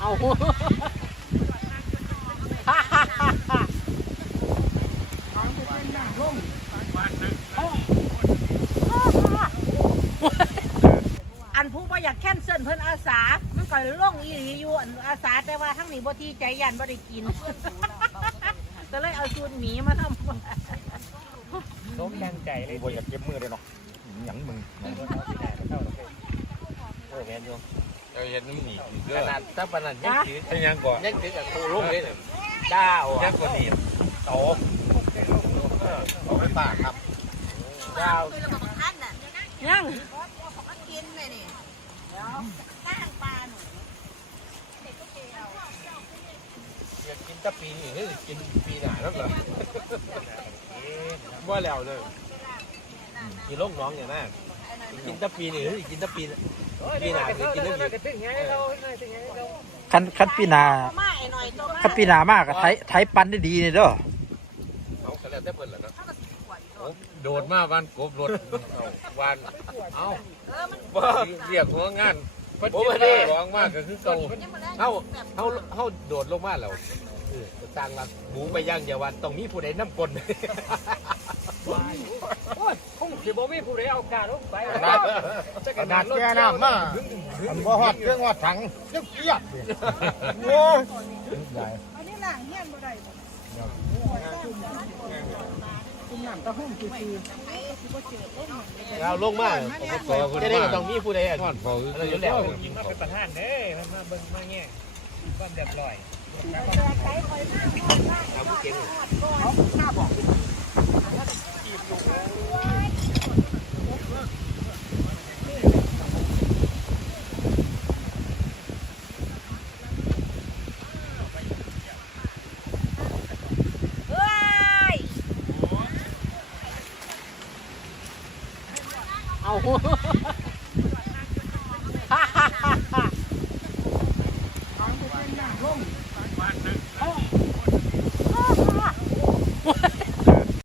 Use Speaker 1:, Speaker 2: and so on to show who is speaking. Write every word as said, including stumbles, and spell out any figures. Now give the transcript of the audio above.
Speaker 1: เอาอันผู้ว่าอยากแค้นเซินเพิ่นอาสามันก็ล่องอีหลีอยู่อันอาสาแต่ว่าทั้งนี้บ่ที่ใจยันบ่ได้กินก็เลยเอาสูตรหมีมาทำ
Speaker 2: ล้มดังใจเลย
Speaker 3: บ่อยากเก็บมือเลยเนาะหยังมึง
Speaker 2: เออแมนยู
Speaker 3: เราเห็นมึงหนี
Speaker 2: ขนาดถ้าปนันยังถือ
Speaker 3: ไอ้ยังก่อน
Speaker 2: ยังถือกับครูลูกเลยเนี่ยด้าว
Speaker 3: ยังก่อนนี่โตเอาไปปากครับ
Speaker 2: ด้าว
Speaker 1: ยัง
Speaker 2: อยากกินตะปีนี่คือกินปีหนาแล้วเหรอว่าแล้วเลยกินลูกน้องอย่างนั้นกินตะปีนี่คือกินตะปีปีหนาคือกินเรื่องนี้
Speaker 4: คันคันปีนาคันปีนามากอะไทยไทยปันได้ดีเนี่ยเด้อ
Speaker 2: เอาก็แล้วแต่เพิ่นแหละเนาะ
Speaker 3: โดดมาวันกบรถวันเอ้าเรียกหัวงาน
Speaker 2: โอ้ไม่ได้
Speaker 3: ร้องมากก็คือเก่า
Speaker 2: เฮาเฮาเฮาโดดลงมาแล้วเออต่างว่าหมูไปย่างอย่าวันต้องมีผู้ใดนำกล
Speaker 5: คงสิบ่มีผู้ใดเอาการลงไป
Speaker 3: ขนาดขนาดแก่น้ำมาอันบ่ฮอดเครื่องฮอดถังยังเกลียดโอ้ยใหญ่
Speaker 1: อันนี้ล่างเฮียนบ่ได้คุมน้ำตะหุ่มคือ
Speaker 2: เราลงมาจะได้ก็ต้องมีผู้ใดอ่ะ
Speaker 3: ทอดเผา
Speaker 2: เราอยู่แล้ว
Speaker 5: กินมาเป็นประธานเด้มันมาเบิ่งมาแง่ความเรียบร้อย
Speaker 2: เอาผู้เก่ง
Speaker 1: เฮ้ยเอาฮ่าฮ่าฮ่าฮ่า